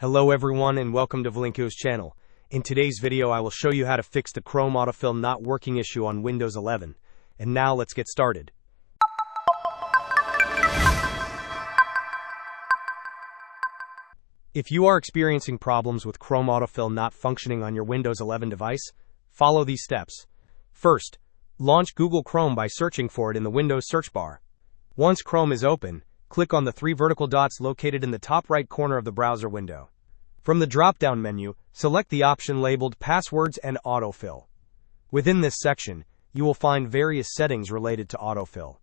Hello everyone and welcome to Vlinkoz channel. In today's video I will show you how to fix the Chrome autofill not working issue on Windows 11. And now let's get started. If you are experiencing problems with Chrome autofill not functioning on your Windows 11 device, follow these steps. First, launch Google Chrome by searching for it in the Windows search bar. Once Chrome is open, click on the three vertical dots located in the top right corner of the browser window. From the drop-down menu, select the option labeled Passwords and Autofill. Within this section, you will find various settings related to autofill.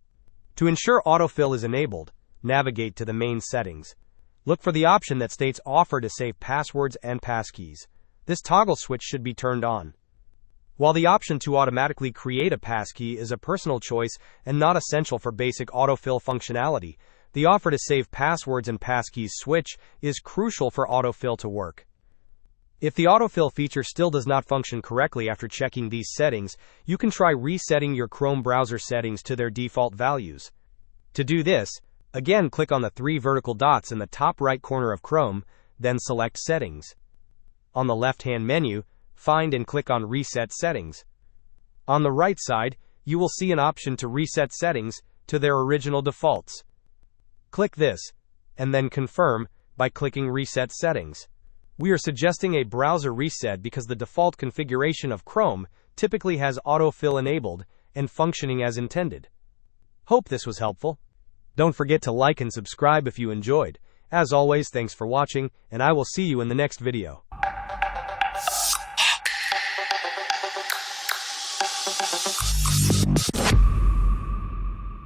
To ensure autofill is enabled, navigate to the main settings. Look for the option that states Offer to save passwords and passkeys. This toggle switch should be turned on. While the option to automatically create a passkey is a personal choice and not essential for basic autofill functionality, the Offer to save passwords and passkeys switch is crucial for autofill to work. If the autofill feature still does not function correctly after checking these settings, you can try resetting your Chrome browser settings to their default values. To do this, again click on the three vertical dots in the top right corner of Chrome, then select Settings. On the left-hand menu, find and click on Reset Settings. On the right side, you will see an option to reset settings to their original defaults. Click this, and then confirm by clicking Reset Settings. We are suggesting a browser reset because the default configuration of Chrome typically has autofill enabled and functioning as intended. Hope this was helpful. Don't forget to like and subscribe if you enjoyed. As always, thanks for watching, and I will see you in the next video.